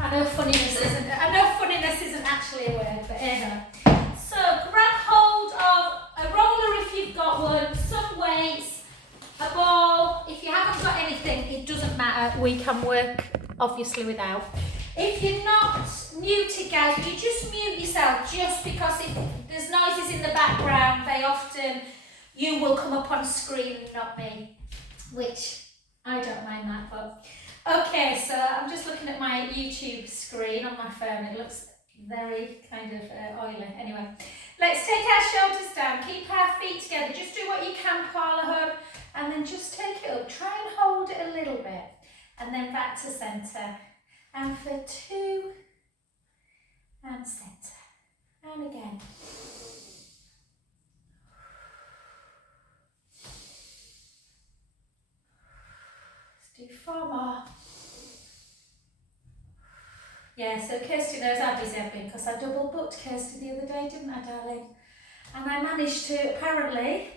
I know funniness isn't actually a word, but anyhow. So grab hold of a roller if you've got one, some weights, a ball. If you haven't got anything, it doesn't matter. We can work obviously without. If you're not muted, guys, you just mute yourself, just because if there's noises in the background, you will come up on screen, not me, which I don't mind that, but okay, so I'm just looking at my YouTube screen on my phone. It looks very kind of oily. Anyway, let's take our shoulders down, keep our feet together, just do what you can, Paula Hood, and then just take it up. Try and hold it a little bit, and then back to centre. And for 2, and centre, and again. Let's do 4 more. Yeah, so Kirsty knows how busy I've been because I double booked Kirsty the other day, didn't I, darling? And I managed to, apparently,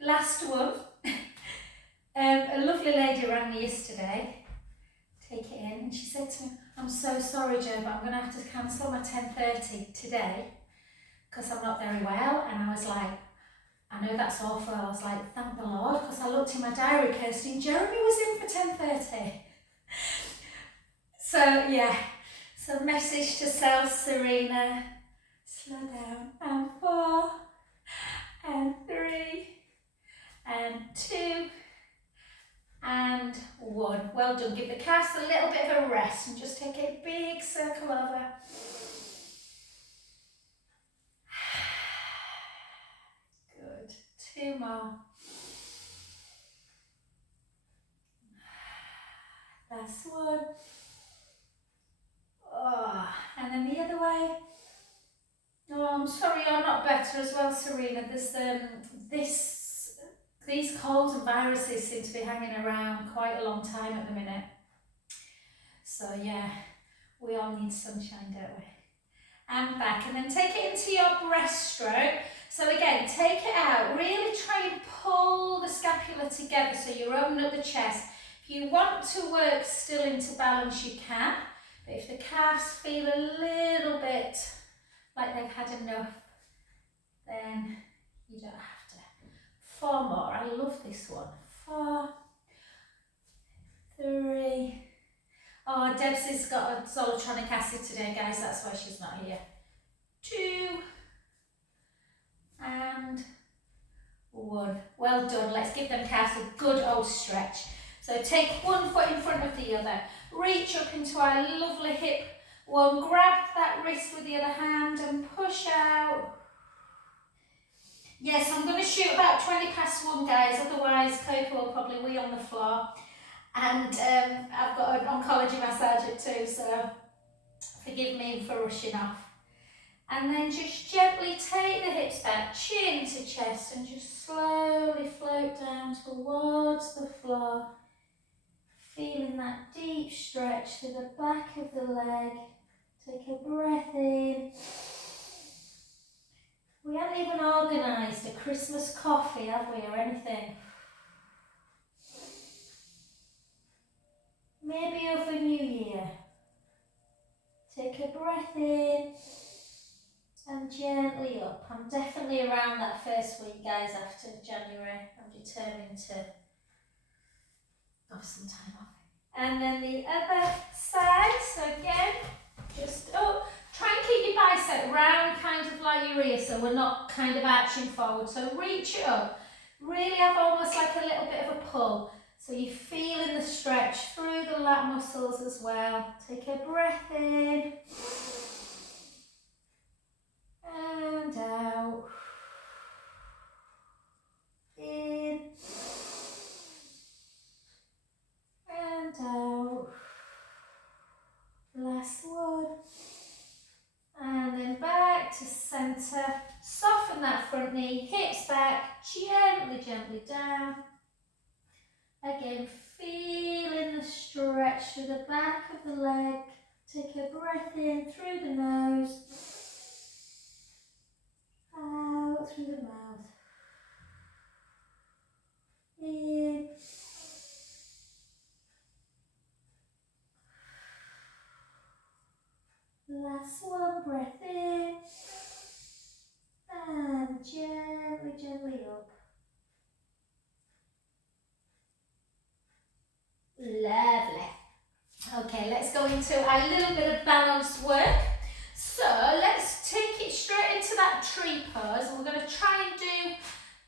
last one, a lovely lady rang me yesterday, take it in, and she said to me, I'm so sorry, Jo, but I'm going to have to cancel my 10:30 today because I'm not very well. And I was like, I know that's awful. I was like, thank the Lord, because I looked in my diary, Kirsty, and Jeremy was in for 10:30. So, yeah. So message to self, Serena, slow down, and 4, and 3, and 2, and 1. Well done. Give the calves a little bit of a rest and just take a big circle over. Good. 2 more. Last one. Oh, and then the other way. Oh, I'm sorry you're not better as well, Serena. There's these colds and viruses seem to be hanging around quite a long time at the minute. So yeah, we all need sunshine, don't we? And back, and then take it into your breaststroke. So again, take it out. Really try and pull the scapula together so you're opening up the chest. If you want to work still into balance, you can. But if the calves feel a little bit like they've had enough, then you don't have to. 4 more. I love this one. 4, 3. Oh, Debs has got a zolotonic acid today, guys. That's why she's not here. 2, and 1. Well done. Let's give them calves a good old stretch. So take one foot in front of the other. Reach up into our lovely hip one. Grab that wrist with the other hand and push out. Yes, I'm going to shoot about 20 past 1, guys. Otherwise, Coco will probably wee on the floor. And I've got an oncology massage at 2, so forgive me for rushing off. And then just gently take the hips back, chin to chest, and just slowly float down towards the floor. Feeling that deep stretch to the back of the leg. Take a breath in. We haven't even organised a Christmas coffee, have we, or anything? Maybe over New Year. Take a breath in. And gently up. I'm definitely around that first week, guys, after January. I'm determined to have some time off. And then the other side. So again, just try and keep your bicep round, kind of like your ear, so we're not kind of arching forward. So reach it up. Really have almost like a little bit of a pull. So you're feeling the stretch through the lat muscles as well. Take a breath in. And out. In. And out. Last one. And then back to centre. Soften that front knee, hips back, gently, gently down. Again, feeling the stretch through the back of the leg. Take a breath in through the nose. Out through the mouth. In. Last one, breath in. And gently, gently up. Lovely. Okay, let's go into a little bit of balance work. So let's take it straight into that tree pose, and we're going to try and do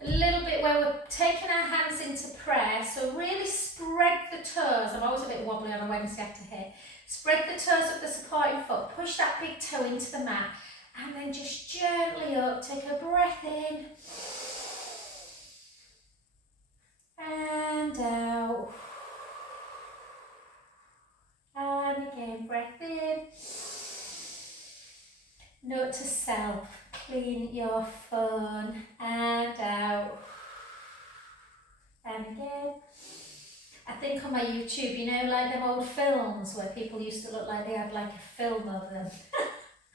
a little bit where we're taking our hands into prayer. So really spread the toes. I'm always a bit wobbly on a Wednesday after here. Spread the toes of the supporting foot, push that big toe into the mat, and then just gently up, take a breath in, and out. And again, breath in. Note to self, clean your phone, and out. And again. I think on my YouTube, you know, like them old films where people used to look like they had like a film of them.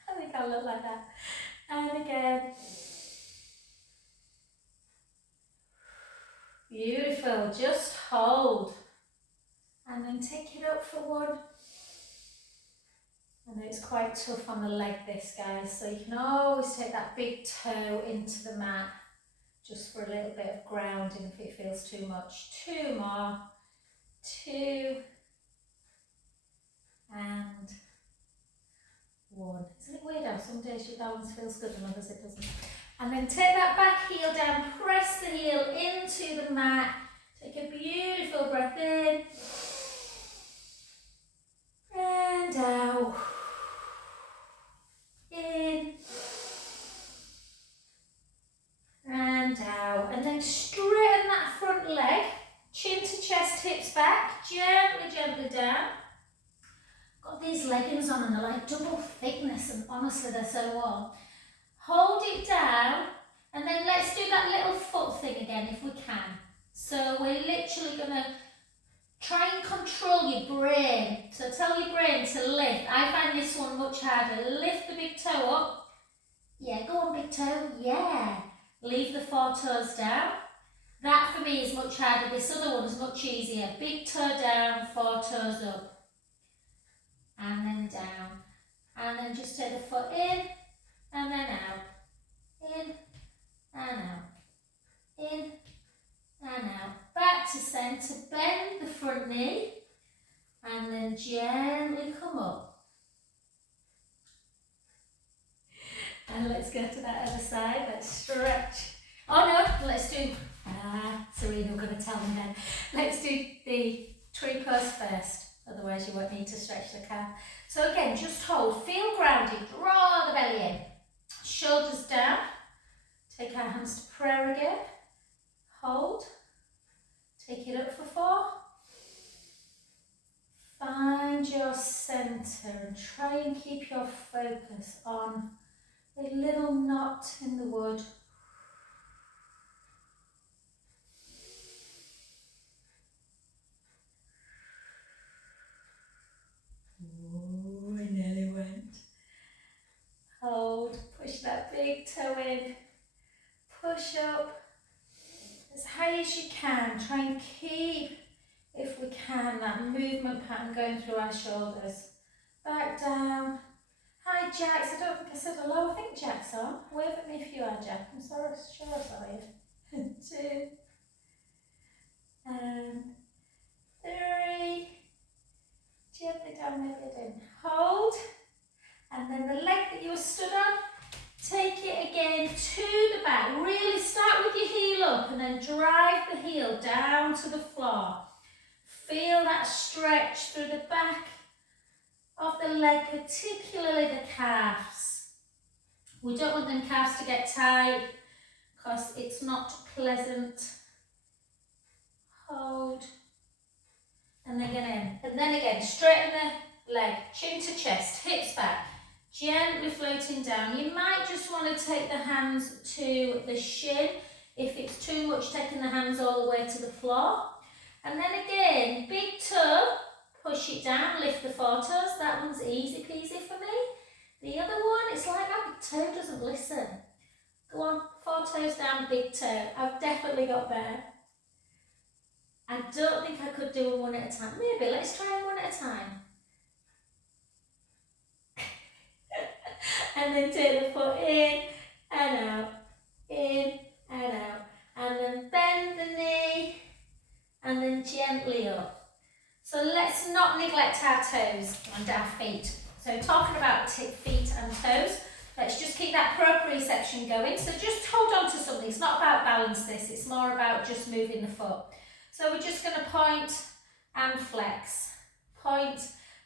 I think I look like that. And again. Beautiful, just hold. And then take it up for one. I know it's quite tough on the leg this, guys, so you can always take that big toe into the mat just for a little bit of grounding if it feels too much. Two more. 2 and 1. Isn't it weird how some days your balance feels good and others it doesn't? And then take that back heel down, press the heel into the mat, take a beautiful breath in and out, in and out, and then straighten that front leg, chin to chest, hips back, gently, gently down. Got these leggings on and they're like double thickness, and honestly they're so warm. Hold it down, and then let's do that little foot thing again if we can. So we're literally going to try and control your brain. So tell your brain to lift. I find this one much harder. Lift the big toe up. Yeah, go on big toe. Yeah. Leave the 4 toes down. That for me is much harder. This other one is much easier. Big toe down, 4 toes up. And then down. And then just take the foot in and then out. In and out. In and out. Back to centre. Bend the front knee. And then gently come up. And let's go to that other side. Let's stretch. Oh no, let's do, Serena, we're going to tell me then. Let's do the tree pose first. Otherwise you won't need to stretch the calf. So again, just hold. Feel grounded. Draw the belly in. Shoulders down. Take our hands to prayer again. Hold. Take it up for 4. Find your centre and try and keep your focus on a little knot in the wood. Ooh, I nearly went. Hold, push that big toe in, push up as high as you can. Try and keep, if we can, that movement pattern going through our shoulders. Back down. Hi Jax, I don't think I said hello. I think Jack's on. Wave at me if you are, Jack. I'm sorry, sure I saw you. 2 and 3. Gently down, maybe it in. Hold. And then the leg that you were stood on, take it again to the back. Really start with your heel up and then drive the heel down to the floor. Feel that stretch through the back of the leg, particularly the calves. We don't want them calves to get tight because it's not pleasant. Hold. And then again, straighten the leg, chin to chest, hips back, gently floating down. You might just want to take the hands to the shin. If it's too much, taking the hands all the way to the floor. And then again, big toe, push it down, lift the 4 toes. That one's easy peasy for me. The other one, it's like my big toe doesn't listen. Go on, 4 toes down, big toe. I've definitely got better. I don't think I could do them one at a time. Maybe, let's try them one at a time. and then take the foot in and out, in and out, and then bend the knee and then gently up. So let's not neglect our toes and our feet. So talking about feet and toes, let's just keep that proprioception going. So just hold on to something. It's not about balance this, it's more about just moving the foot. So we're just going to point and flex. Point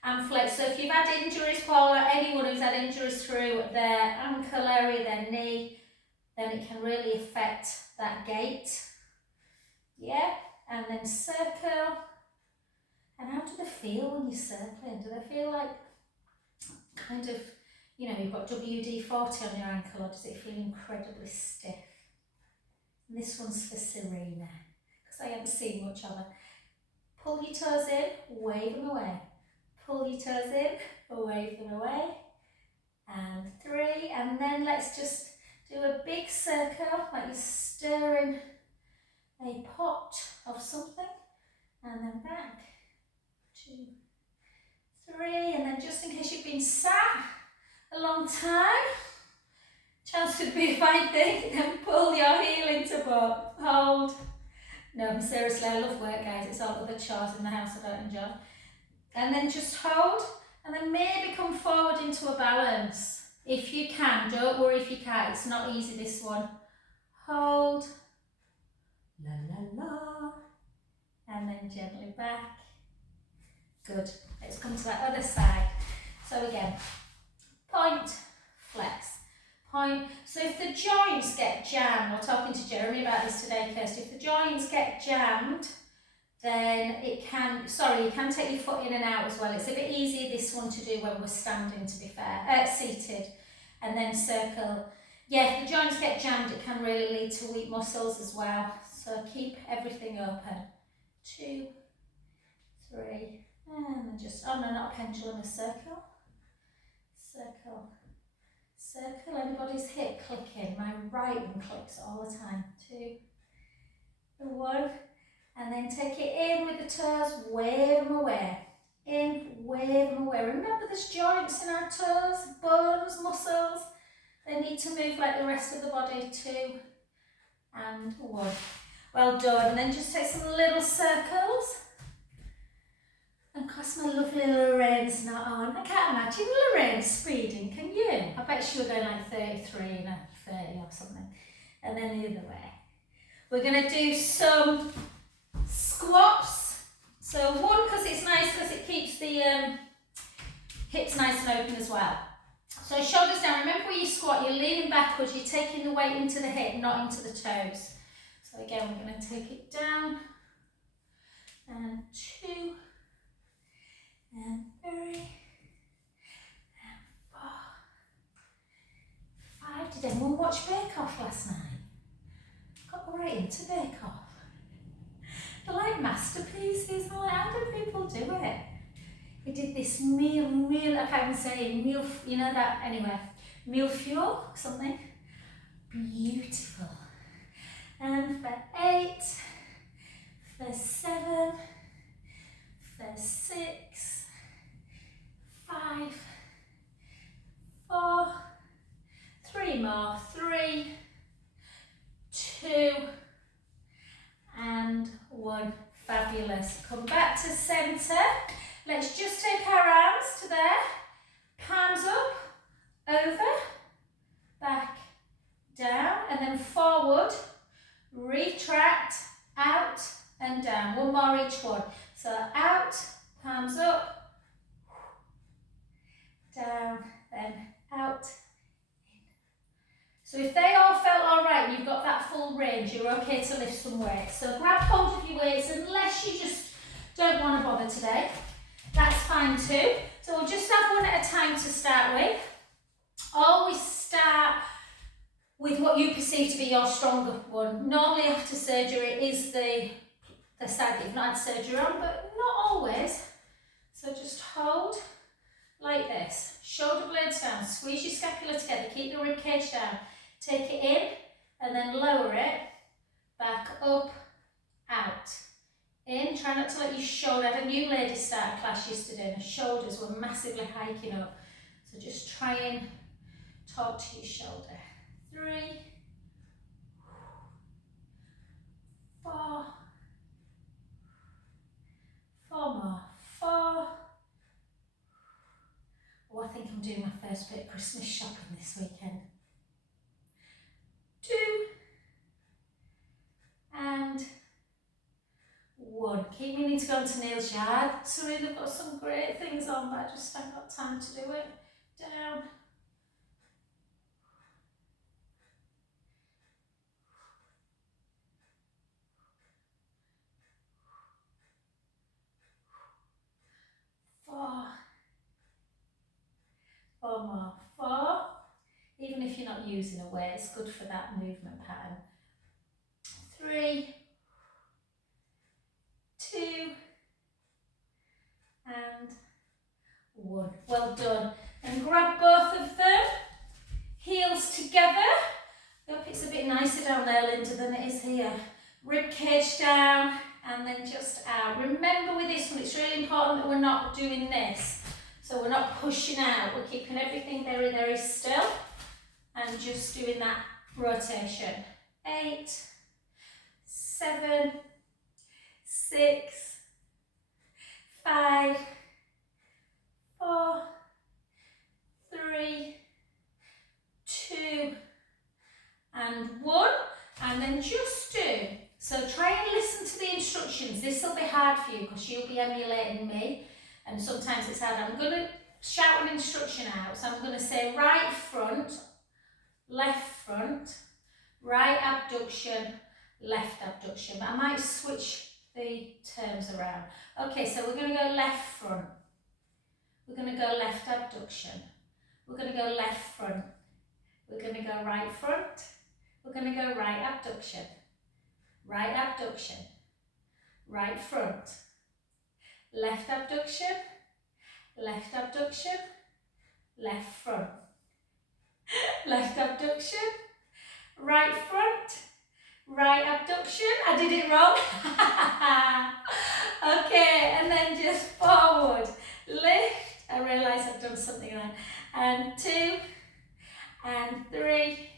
and flex. So if you've had injuries, Paula, anyone who's had injuries through their ankle area, their knee, then it can really affect that gait. Yeah, and then circle. And how do they feel when you're circling? Do they feel like kind of, you know, you've got WD-40 on your ankle, or does it feel incredibly stiff? And this one's for Serena, because I haven't seen much of her. Pull your toes in, wave them away. Pull your toes in, wave them away. And 3, and then let's just do a big circle, like you're stirring a pot of something. And then back, 2, 3, and then just in case you've been sat a long time, chance would be a fine thing, then pull your heel into both, hold. No, seriously, I love work, guys. It's all other chores in the house I don't enjoy. And then just hold, and then maybe come forward into a balance. If you can, don't worry if you can't, it's not easy this one. Hold, la la la, and then gently back. Good, let's come to that other side. So again, point, flex. Point. So if the joints get jammed, I was talking to Jeremy about this today, Kirsty, if the joints get jammed, then it can, you can take your foot in and out as well. It's a bit easier this one to do when we're standing, to be fair, seated, and then circle. Yeah, if the joints get jammed, it can really lead to weak muscles as well. So keep everything open. 2, 3, and then just, oh no, not a pendulum, a circle. Circle. Circle, anybody's hip clicking? My right one clicks all the time. 2, 1, and then take it in with the toes, wave them away. In, wave them away. Remember there's joints in our toes, bones, muscles. They need to move like the rest of the body. 2, and 1. Well done. And then just take some little circles. And of course my lovely Lorraine's not on. I can't imagine Lorraine speeding, can you? I bet she was going like 33 and 30 or something. And then the other way. We're going to do some squats. So 1, because it's nice, because it keeps the hips nice and open as well. So shoulders down. Remember when you squat, you're leaning backwards, you're taking the weight into the hip, not into the toes. So again, we're going to take it down. And 2. And 3, and 4, 5. Did anyone watch Bake Off last night? Got right into Bake Off. They're like masterpieces. I'm like, how do people do it? They did this meal, I can't even say meal, you know that, anyway. Meal fuel, something. Beautiful. And for 8, for 7, for 6, 5, 4, 3 more, 3, 2, and 1. Fabulous. Come back to centre. Let's just take our arms to there, palms up, over, back, down, and then forward, retract, out, and down. 1 more each one. So out, palms up, down, then out, in. So if they all felt all right and you've got that full range, you're okay to lift some weights. So grab hold of your weights, unless you just don't want to bother today. That's fine too. So we'll just have one at a time to start with. Always start with what you perceive to be your stronger one. Normally after surgery it is the side that you've not had surgery on, but not always. So just hold like this. Shoulder blades down, squeeze your scapula together, keep the rib cage down. Take it in and then lower it, back up, out. In, try not to let your shoulder, I had a new lady start a class yesterday and her shoulders were massively hiking up. So just try and talk to your shoulder. 3, 4, 4 more. 4. Oh, I think I'm doing my first bit of Christmas shopping this weekend. 2 and 1. Keep meaning to go into Neil's yard. Sorry, they've got some great things on, but I just haven't got time to do it. Down. 4. 4 more. 4. Even if you're not using a weight, it's good for that movement pattern. 3, 2 and 1. Well done. And grab both of them, heels together. I hope it's a bit nicer down there, Linda, than it is here. Rib cage down and then just out. Remember with this one, it's really important that we're not doing this. So we're not pushing out, we're keeping everything very, very still and just doing that rotation. 8, 7, 6, 5, 4, 3, 2 and 1. And then just do. So try and listen to the instructions. This will be hard for you because you'll be emulating me and sometimes it's hard. I'm going to shout an instruction out. So I'm going to say right front, left front, right abduction, left abduction. But I might switch the terms around. Okay, so we're going to go left front. We're going to go left abduction. We're going to go left front. We're going to go right front. We're going to go right abduction. Right abduction. Right front. Left abduction. Left abduction. Left front. Left abduction. Right front. Right abduction. I did it wrong. Okay, and then just forward. Lift. I realise I've done something wrong. And 2 and 3.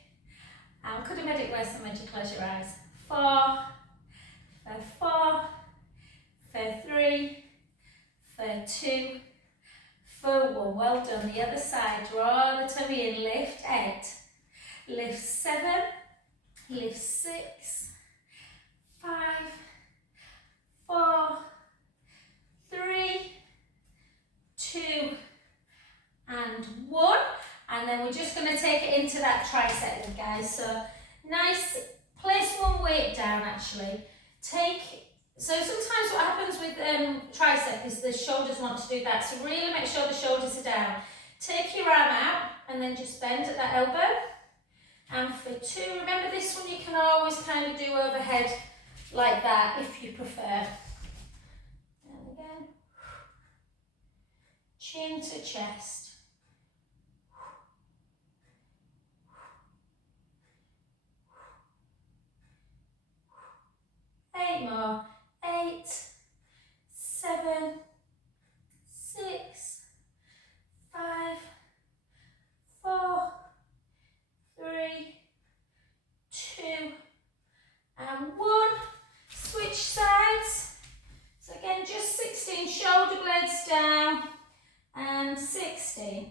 I could have made it worse than made you close your eyes. 4, for 4, for 3, for 2, for 1. Well done. The other side. Draw the tummy in. Lift 8. Lift 7. Lift 6. 5, 4, 3, 2 and 1. And then we're just going to take it into that tricep then, guys. So nice, place one weight down actually. So sometimes what happens with tricep is the shoulders want to do that. So really make sure the shoulders are down. Take your arm out and then just bend at that elbow. And for 2, remember this one you can always kind of do overhead like that if you prefer. And again, chin to chest. 8 more. 8, 7, 6, 5, 4, 3, 2 and 1. Switch sides. So again, just 16 shoulder blades down and 16.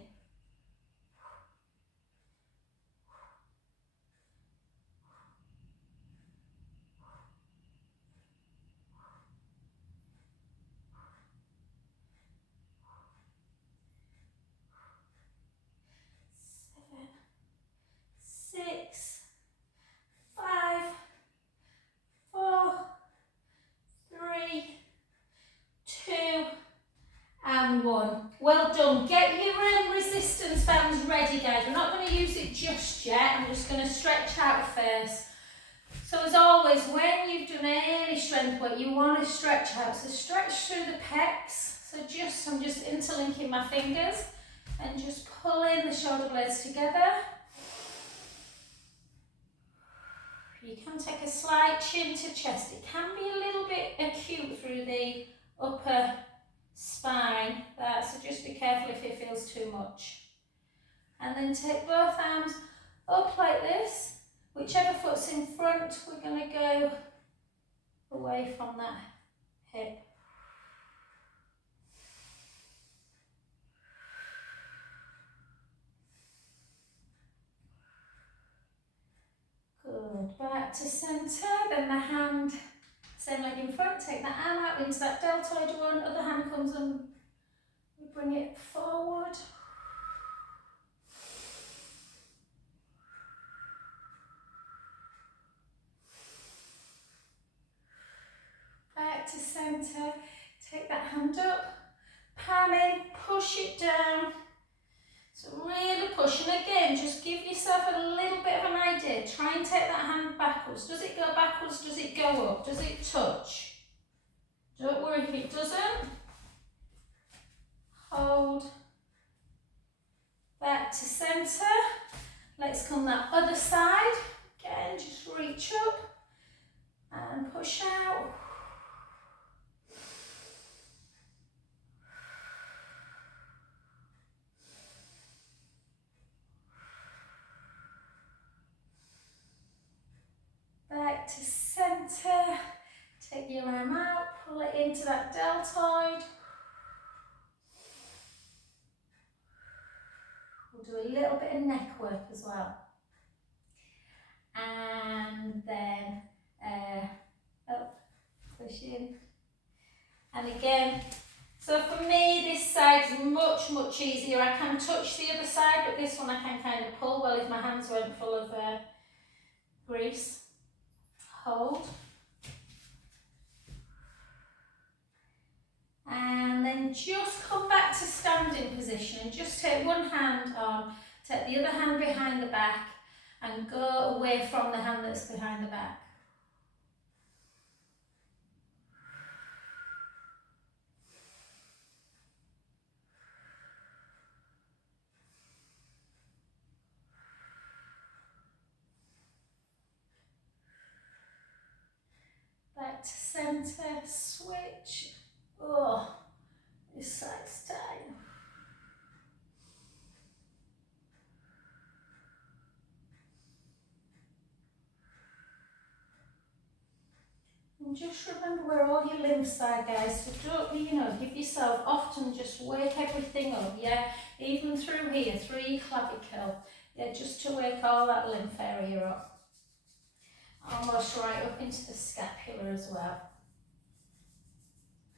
Well done. Get your resistance bands ready, guys. We're not going to use it just yet. I'm just going to stretch out first. So as always, when you've done any strength work, you want to stretch out. So stretch through the pecs. So I'm just interlinking my fingers and just pulling the shoulder blades together. You can take a slight chin to chest. It can be a little bit acute through the upper spine, so just be careful if it feels too much. And then take both arms up like this. Whichever foot's in front, we're going to go away from that hip. Good. Back to centre, then the hand, same leg in front, take that arm out into that deltoid one, other hand comes and we bring it forward. Back to centre, take that hand up, palm in, push it down. So really push, and again, just give yourself a little bit of an idea. Try and take that hand backwards. Does it go backwards? Does it go up? Does it touch? Don't worry if it doesn't. Hold. Back to centre. Let's come that other side. Again, just reach up and push out. Back to centre. Take your arm out, pull it into that deltoid. We'll do a little bit of neck work as well. And then up, push in. And again, so for me this side is much easier. I can touch the other side, but this one I can kind of pull well if my hands weren't full of grease. Hold. And then just come back to standing position and just take one hand on, take the other hand behind the back and go away from the hand that's behind the back. Back to centre, switch. Oh, this side's tight. And just remember where all your lymphs are, guys. So don't, give yourself, often just wake everything up, yeah? Even through here, through your clavicle. Yeah, just to wake all that lymph area up. Almost right up into the scapula as well.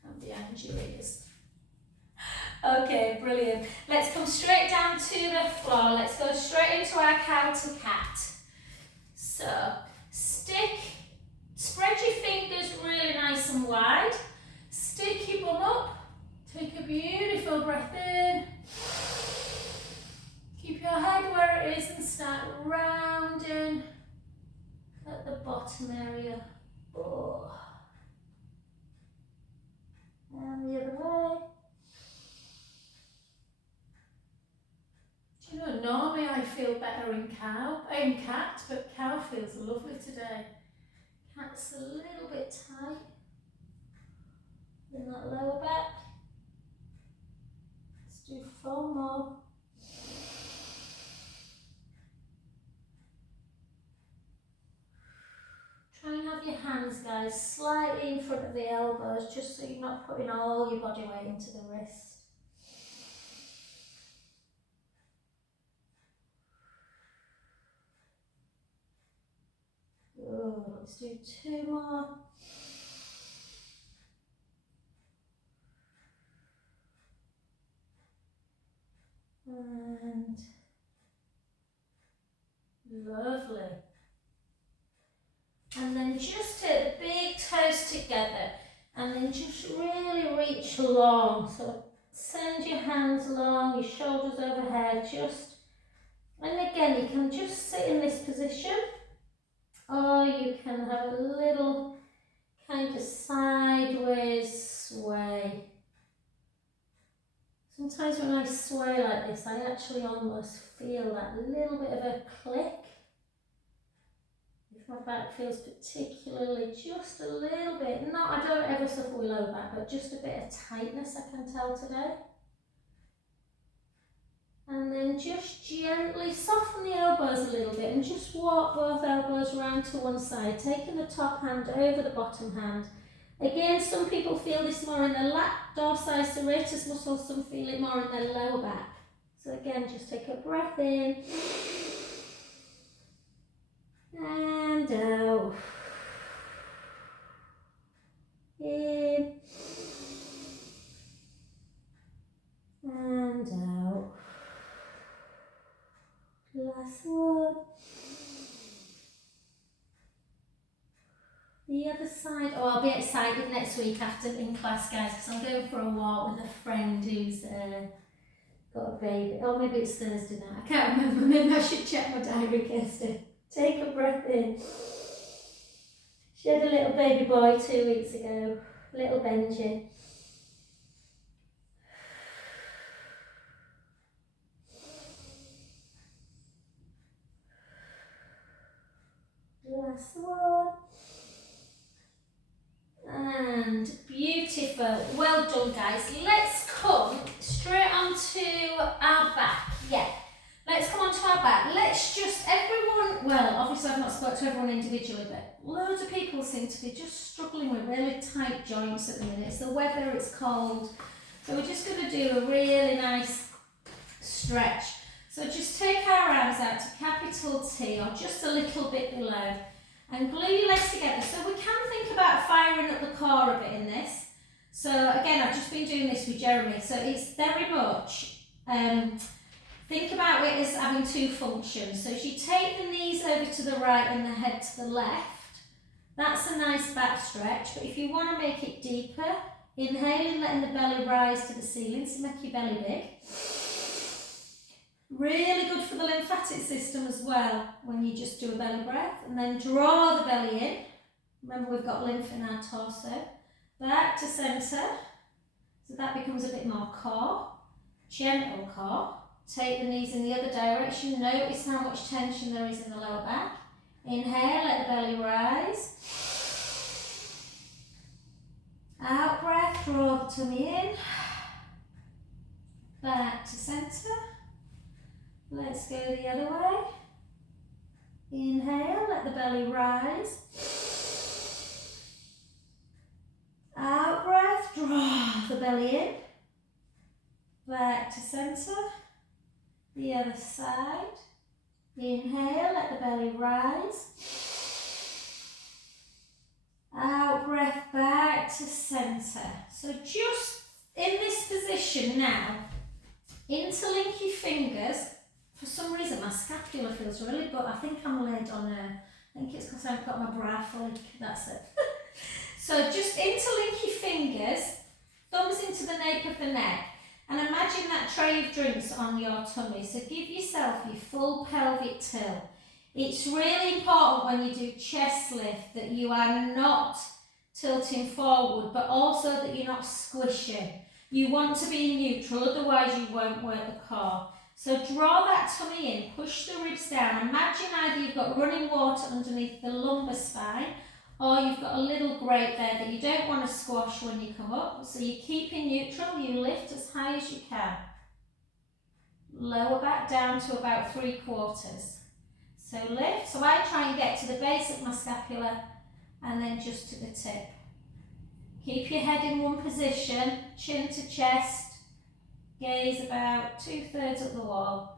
And behind your ears. Okay, brilliant. Let's come straight down to the floor. Let's go straight into our cow to cat. So, spread your fingers really nice and wide. Stick your bum up. Take a beautiful breath in. Keep your head where it is and start rounding at the bottom area. Oh. And the other way. Do you know, normally I feel better in cat, but cow feels lovely today. Cat's a little bit tight in that lower back. Let's do 4 more. Try and have your hands, guys, slightly in front of the elbows, just so you're not putting all your body weight into the wrist. Good, let's do 2 more. And lovely. And then just take the big toes together and then just really reach long. So send your hands long, your shoulders overhead, and again you can just sit in this position or you can have a little kind of sideways sway. Sometimes when I sway like this, I actually almost feel that little bit of a click. If my back feels particularly just a little bit, I don't ever suffer with low back, but just a bit of tightness I can tell today. And then just gently soften the elbows a little bit and just walk both elbows around to one side, taking the top hand over the bottom hand. Again, some people feel this more in the lat dorsi serratus muscle, some feel it more in their lower back. So again, just take a breath in and out. In and out. Last one. The other side. Oh, I'll be excited next week after in class, guys, because I'm going for a walk with a friend who's got a baby. Oh, maybe it's Thursday night. I can't remember. Maybe I should check my diary, Kirsten. Take a breath in. She had a little baby boy 2 weeks ago. Little Benji. Last one. And beautiful. Well done, guys. Let's come straight onto our back. Yeah. Let's come onto our back. Let's just, everyone, well, obviously I've not spoken to everyone individually, but loads of people seem to be just struggling with really tight joints at the minute. It's the weather, it's cold. So we're just going to do a really nice stretch. So just take our arms out to capital T or just a little bit below and glue your legs together. So we can think about firing up the core a bit in this. So again, I've just been doing this with Jeremy. So it's very much, think about it as having two functions. So if you take the knees over to the right and the head to the left, that's a nice back stretch. But if you want to make it deeper, inhaling, letting the belly rise to the ceiling, so make your belly big. Really good for the lymphatic system as well when you just do a belly breath. And then draw the belly in. Remember, we've got lymph in our torso. Back to centre. So that becomes a bit more core. Gentle core. Take the knees in the other direction. Notice how much tension there is in the lower back. Inhale, let the belly rise. Out breath, draw the tummy in. Back to centre. Let's go the other way. Inhale, let the belly rise. Out breath, draw the belly in. Back to centre. The other side. Inhale, let the belly rise. Out breath, back to centre. So just in this position now, interlink your fingers. For some reason my scapula feels really, but I think I'm laid on I think it's because I haven't got my bra fully, that's it. So just interlink your fingers, thumbs into the nape of the neck, and imagine that tray of drinks on your tummy. So give yourself your full pelvic tilt. It's really important when you do chest lift that you are not tilting forward, but also that you're not squishing. You want to be neutral, otherwise you won't work the core. So draw that tummy in, push the ribs down. Imagine either you've got running water underneath the lumbar spine or you've got a little grate there that you don't want to squash when you come up. So you're keeping neutral, you lift as high as you can. Lower back down to about 3/4. So lift, so I try and get to the base of my scapula and then just to the tip. Keep your head in one position, chin to chest. Gaze about 2/3 up the wall.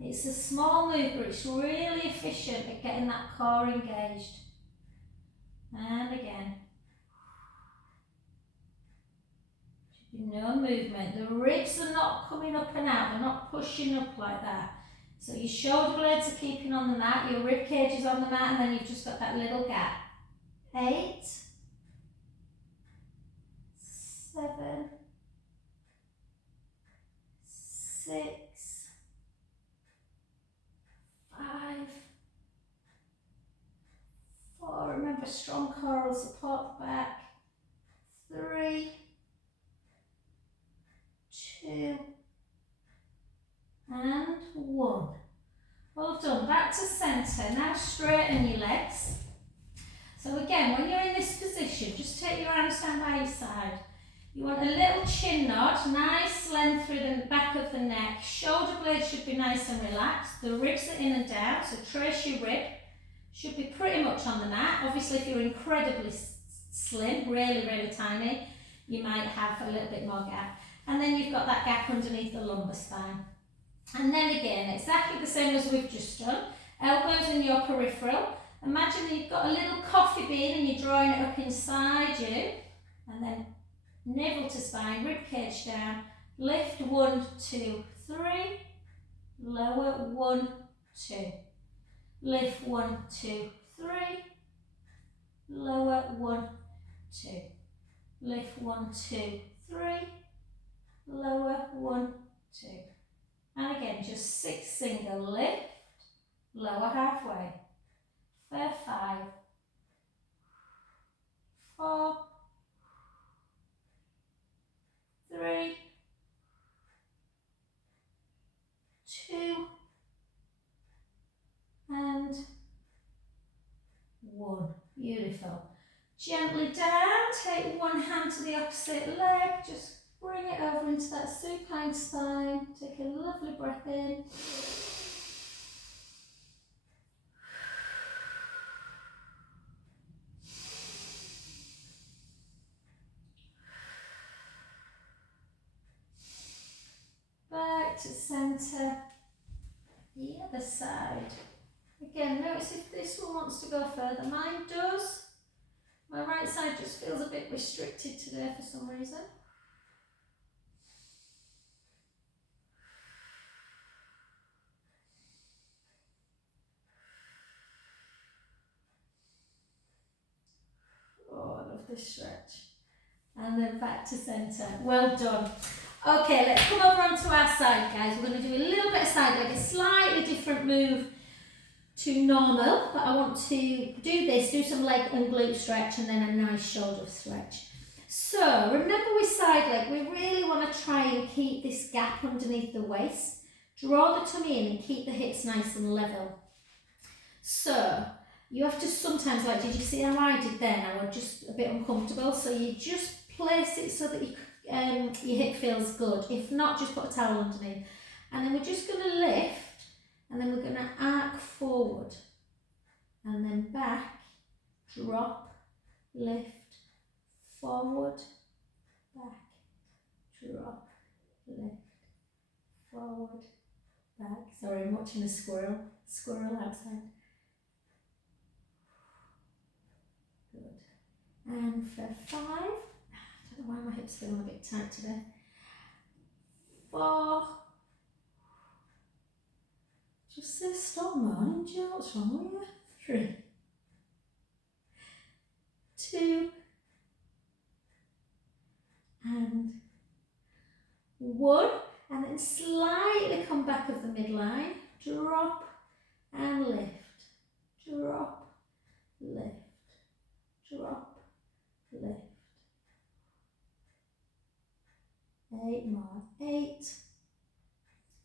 It's a small move, but it's really efficient at getting that core engaged. And again. Should be no movement. The ribs are not coming up and out, they're not pushing up like that. So your shoulder blades are keeping on the mat, your rib cage is on the mat, and then you've just got that little gap. 8, 7, 6, 5, 4, remember strong core will support the back. 3, 2, and 1. Well done, back to centre. Now straighten your legs. So again, when you're in this position, just take your arms down by your side. You want a little chin nod, nice length through the back of the neck. Shoulder blades should be nice and relaxed. The ribs are in and down, so trace your rib. Should be pretty much on the mat. Obviously, if you're incredibly slim, really, really tiny, you might have a little bit more gap. And then you've got that gap underneath the lumbar spine. And then again, exactly the same as we've just done. Elbows in your peripheral. Imagine that you've got a little coffee bean and you're drawing it up inside you. And then navel to spine, rib cage down. Lift 1, 2, 3. Lower 1, 2. Lift 1, 2, 3. Lower 1, 2. Lift 1, 2, 3. Lower 1, 2. And again, just 6 single lift. Lower halfway. For 5, 4, 3, 2, and 1. Beautiful. Gently down, take one hand to the opposite leg, just bring it over into that supine spine. Take a lovely breath in. Back to centre, the other side. Again, notice if this one wants to go further. Mine does. My right side just feels a bit restricted today for some reason. Oh, I love this stretch. And then back to centre. Well done. Okay, let's come over onto our side, guys. We're going to do a little bit of side leg, a slightly different move to normal, but I want to do this, do some leg and glute stretch and then a nice shoulder stretch. So remember with side leg, we really want to try and keep this gap underneath the waist. Draw the tummy in and keep the hips nice and level. So you have to sometimes, like, did you see how I did then? I was just a bit uncomfortable, so you just place it so that your hip feels good. If not, just put a towel underneath. And then we're just going to lift, and then we're going to arc forward, and then back, drop, lift, forward, back, drop, lift, forward, back. Sorry, I'm watching a squirrel outside. Good. And for 5, I don't know why my hips feeling a bit tight today. 4, just say stop moaning, Jill, what's wrong with you? 3, 2, and 1, and then slightly come back of the midline, drop and lift, drop, lift, drop, lift. 8 more, 8,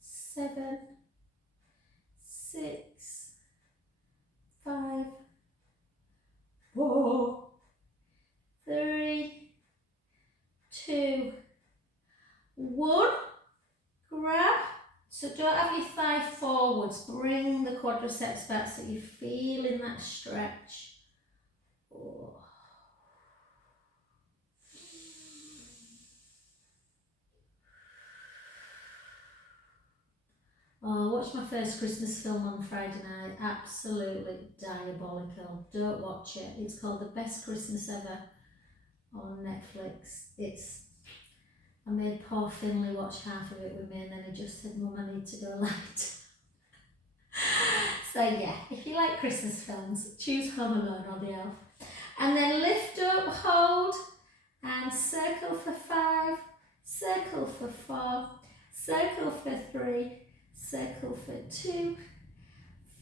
7, 6, 5, 4, 3, 2, 1. Grab. So don't have your thigh forwards. Bring the quadriceps back so you're feeling that stretch. Oh. Oh, I watched my first Christmas film on Friday night. Absolutely diabolical. Don't watch it. It's called The Best Christmas Ever on Netflix. I made poor Finley watch half of it with me, and then he just said, Mum, I need to go light. So yeah, if you like Christmas films, choose Home Alone or The Elf. And then lift up, hold, and circle for 5, circle for 4, circle for 3, circle for 2,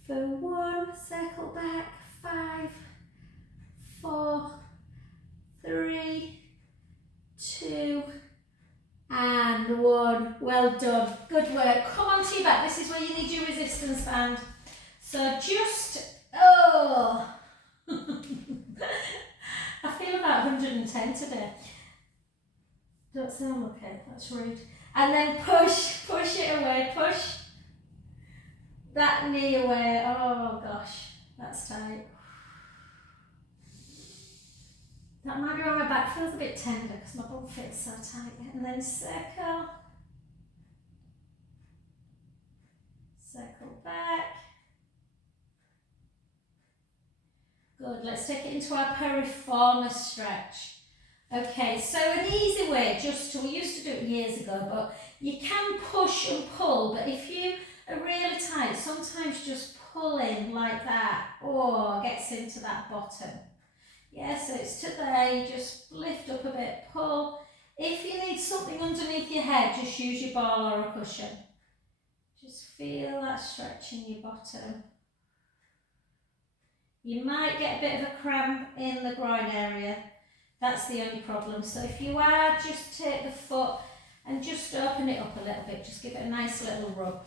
for 1, circle back, 5, 4, 3, 2, and 1. Well done. Good work. Come on to your back. This is where you need your resistance band. So just, I feel about 110 today. Don't sound okay, that's rude. And then push it away, push that knee away. Oh gosh, that's tight. That might be why my back feels a bit tender because my bum fits so tight. And then circle. Circle back. Good, let's take it into our piriformis stretch. Okay, so an easy way, we used to do it years ago, but you can push and pull, but if you are really tight, sometimes just pulling like that, gets into that bottom. Yeah, so it's to there, you just lift up a bit, pull. If you need something underneath your head, just use your ball or a cushion. Just feel that stretch in your bottom. You might get a bit of a cramp in the groin area. That's the only problem. So if you are, just take the foot and just open it up a little bit. Just give it a nice little rub.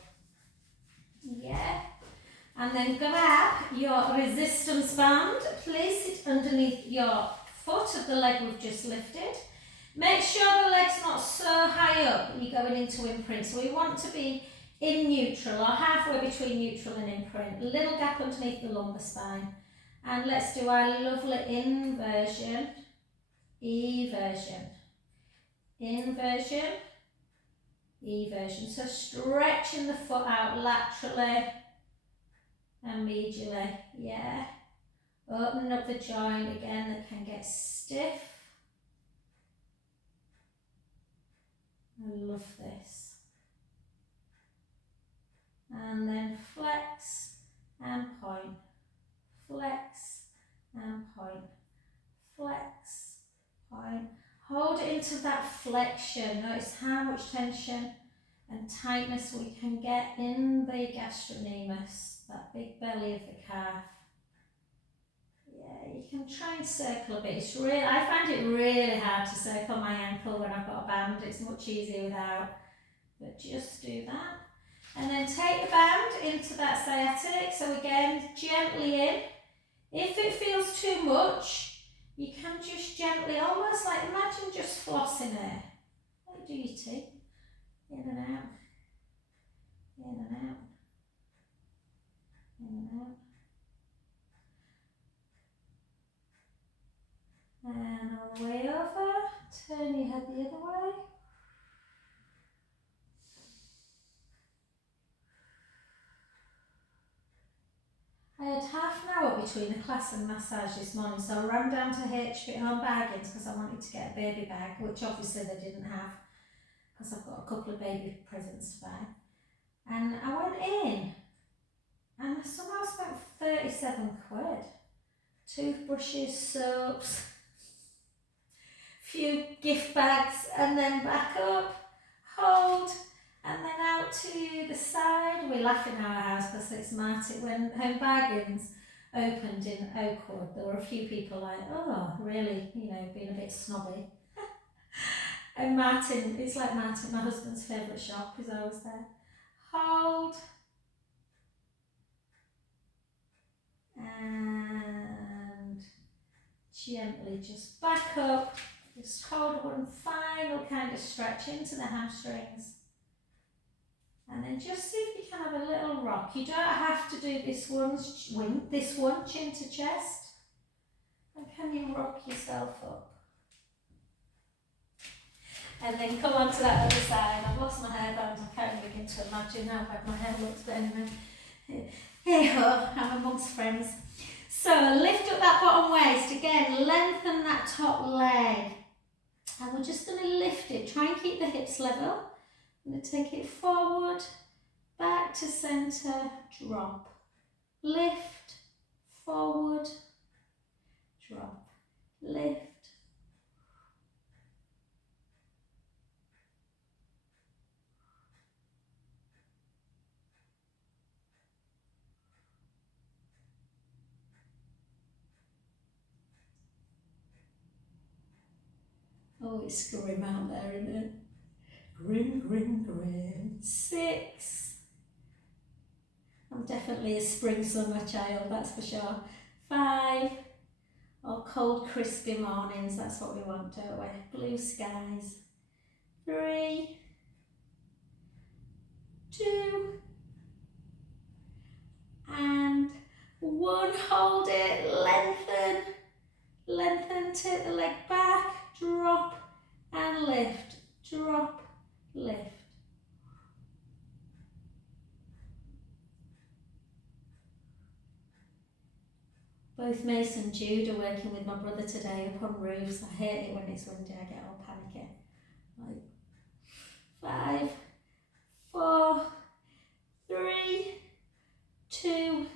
Yeah. And then grab your resistance band. Place it underneath your foot of the leg we've just lifted. Make sure the leg's not so high up that you're going into imprint. So we want to be in neutral or halfway between neutral and imprint. A little gap underneath the lumbar spine. And let's do our lovely inversion, eversion, inversion, eversion. So stretching the foot out laterally and medially, yeah. Opening up the joint again that can get stiff. I love this. And then flex and point, flex and point, flex, point. Hold it into that flexion. Notice how much tension and tightness we can get in the gastrocnemius, that big belly of the calf. Yeah, you can try and circle a bit. I find it really hard to circle my ankle when I've got a band. It's much easier without, but just do that. And then take the band into that sciatic. So again, gently in. If it feels too much, you can just gently, almost like imagine just flossing it. Like do your teeth. In and out. In and out. In and out. And on the way over, turn your head the other way. I had half an hour between the class and massage this morning, so I ran down to HP Home Bargains because I wanted to get a baby bag, which obviously they didn't have because I've got a couple of baby presents to buy. And I went in and I somehow spent 37 quid. Toothbrushes, soaps, few gift bags, and then back up, hold, and then out to the side. We laugh in our house because it's Martin. When Home Bargains opened in Oakwood, there were a few people like, oh, really, being a bit snobby. And Martin, it's like Martin, my husband's favourite shop, is always there. Hold. And gently just back up. Just hold one final kind of stretch into the hamstrings. And then just see if you can have a little rock. You don't have to do this one chin to chest. And can you rock yourself up? And then come on to that other side. I've lost my hairband. I can't begin to imagine how bad my hair looks, but anyway. Hey ho, I'm amongst friends. So lift up that bottom waist. Again, lengthen that top leg. And we're just going to lift it. Try and keep the hips level. I'm going to take it forward, back to centre, drop. Lift, forward, drop. Lift. Oh, it's grim out there, isn't it? Grim, grim, grim. 6. I'm definitely a spring summer child, that's for sure. 5. Oh, cold, crispy mornings, that's what we want, don't we? Blue skies. 3, 2, and 1. Hold it, lengthen, lengthen, take the leg back, drop and lift, drop, lift. Both Mace and Jude are working with my brother today up on roofs. I hate it when it's windy, I get all panicky. Like 5, 4, 3, 2,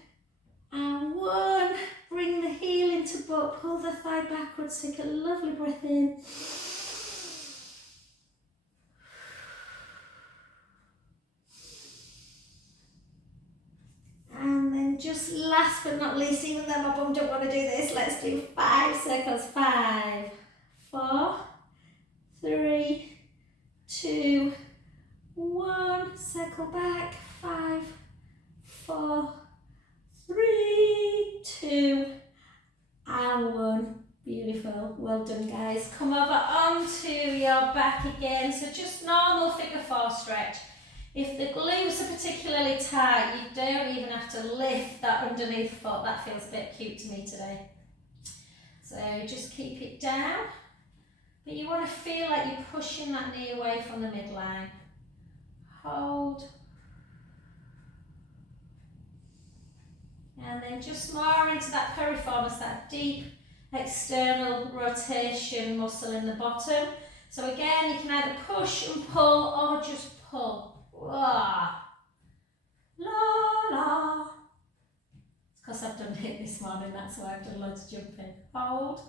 and 1. Bring the heel into butt, pull the thigh backwards, take a lovely breath in. And then just last but not least, even though my bum don't want to do this, let's do 5 circles. 5, 4, 3, 2, 1. Circle back. 5, 4, 3, 2, and 1. Beautiful. Well done, guys. Come over onto your back again. So just normal figure 4 stretch. If the glutes are particularly tight, you don't even have to lift that underneath foot. That feels a bit cute to me today. So just keep it down. But you want to feel like you're pushing that knee away from the midline. Hold. And then just more into that piriformis, that deep external rotation muscle in the bottom. So again, you can either push and pull or just pull. Wah. La la. It's because I've done it this morning, that's why I've done loads of jumping. Hold.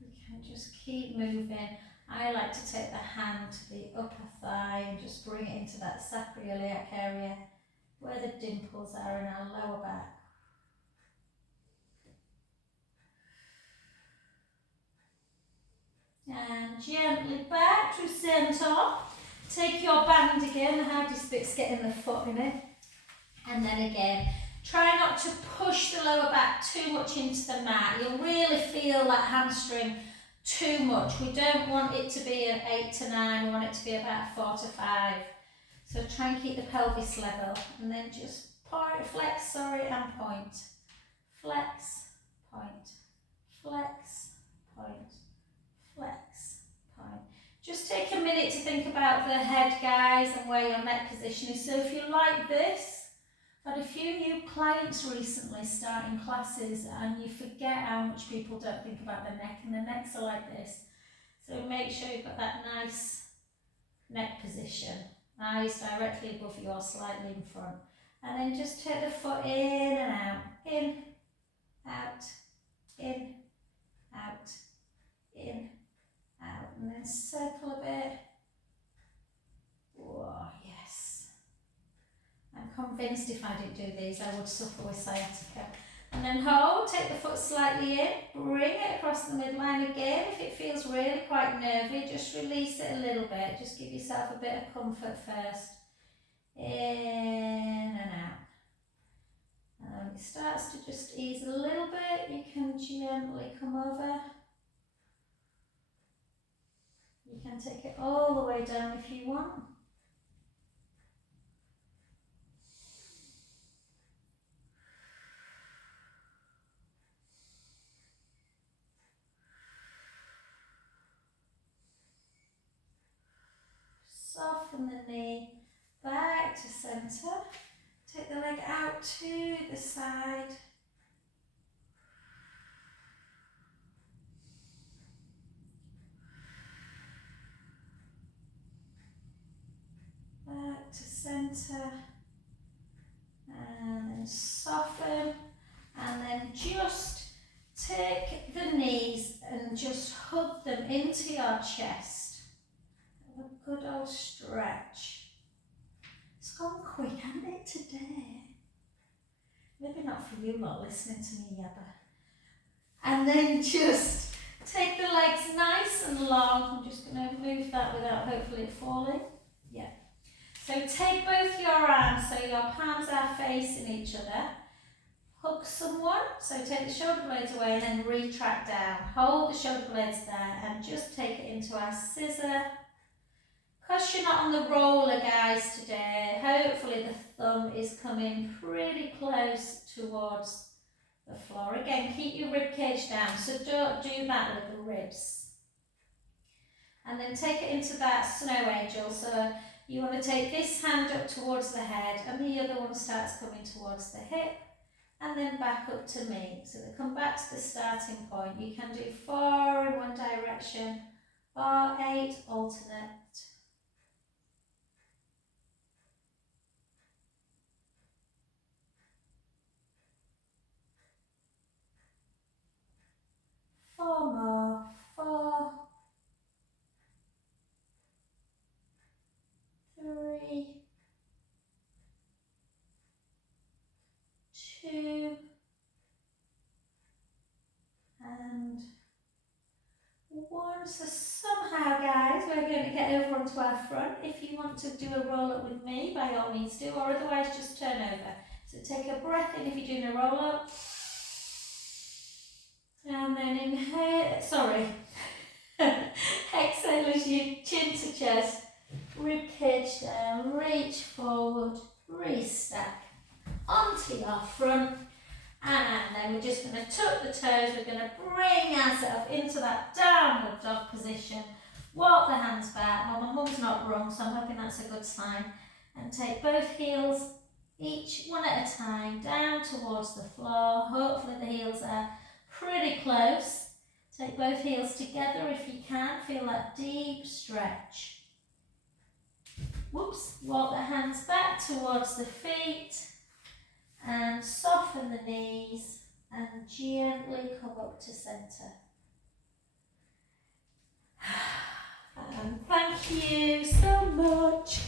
You can just keep moving. I like to take the hand to the upper thigh and just bring it into that sacroiliac area where the dimples are in our lower back. And gently back to centre. Take your band again, the hardest bit's getting the foot in it. And then again, try not to push the lower back too much into the mat. You'll really feel that hamstring too much. We don't want it to be an 8 to 9, we want it to be about 4 to 5. So try and keep the pelvis level. And then just point, flex, and point. Flex, point, flex, point, flex, point. Just take a minute to think about the head, guys, and where your neck position is. So if you like this, I've had a few new clients recently starting classes, and you forget how much people don't think about their neck, and their necks are like this. So make sure you've got that nice neck position. Eyes directly above you or slightly in front. And then just take the foot in and out. In, out, in, out, in, out. And then circle a bit. Whoa, yes. I'm convinced if I didn't do these, I would suffer with sciatica. And then hold, take the foot slightly in, bring it across the midline again. If it feels really quite nervy, just release it a little bit. Just give yourself a bit of comfort first. In and out. And when it starts to just ease a little bit, you can gently come over. You can take it all the way down if you want. Soften the knee back to centre. Take the leg out to the side. Back to centre. And then soften. And then just take the knees and just hug them into your chest. Have a good old stretch. It's gone quick, hasn't it, today? Maybe not for you lot listening to me, Yabba. And then just take the legs nice and long. I'm just going to move that without hopefully it falling. Yeah. So take both your arms so your palms are facing each other. Hug someone, so take the shoulder blades away and then retract down. Hold the shoulder blades there and just take it into our scissor. Because you're not on the roller, guys, today, hopefully the thumb is coming pretty close towards the floor. Again, keep your rib cage down, so don't do that with the ribs. And then take it into that snow angel. So you want to take this hand up towards the head and the other one starts coming towards the hip and then back up to me. So they come back to the starting point. You can do 4 in one direction or 8 alternate. Four more. 4, 3, 2, and 1. So somehow, guys, we're going to get over onto our front. If you want to do a roll up with me, by all means do, or otherwise just turn over. So take a breath in if you're doing a roll up. And then inhale, exhale as you chin to chest, rib cage down, reach forward, re-stack onto your front. And then we're just going to tuck the toes, we're going to bring ourselves into that downward dog position. Walk the hands back. Well, my mum's not wrong, so I'm hoping that's a good sign. And take both heels, each one at a time, down towards the floor. Hopefully the heels are pretty close. Take both heels together if you can. Feel that deep stretch. Whoops. Walk the hands back towards the feet. And soften the knees and gently come up to centre. And thank you so much.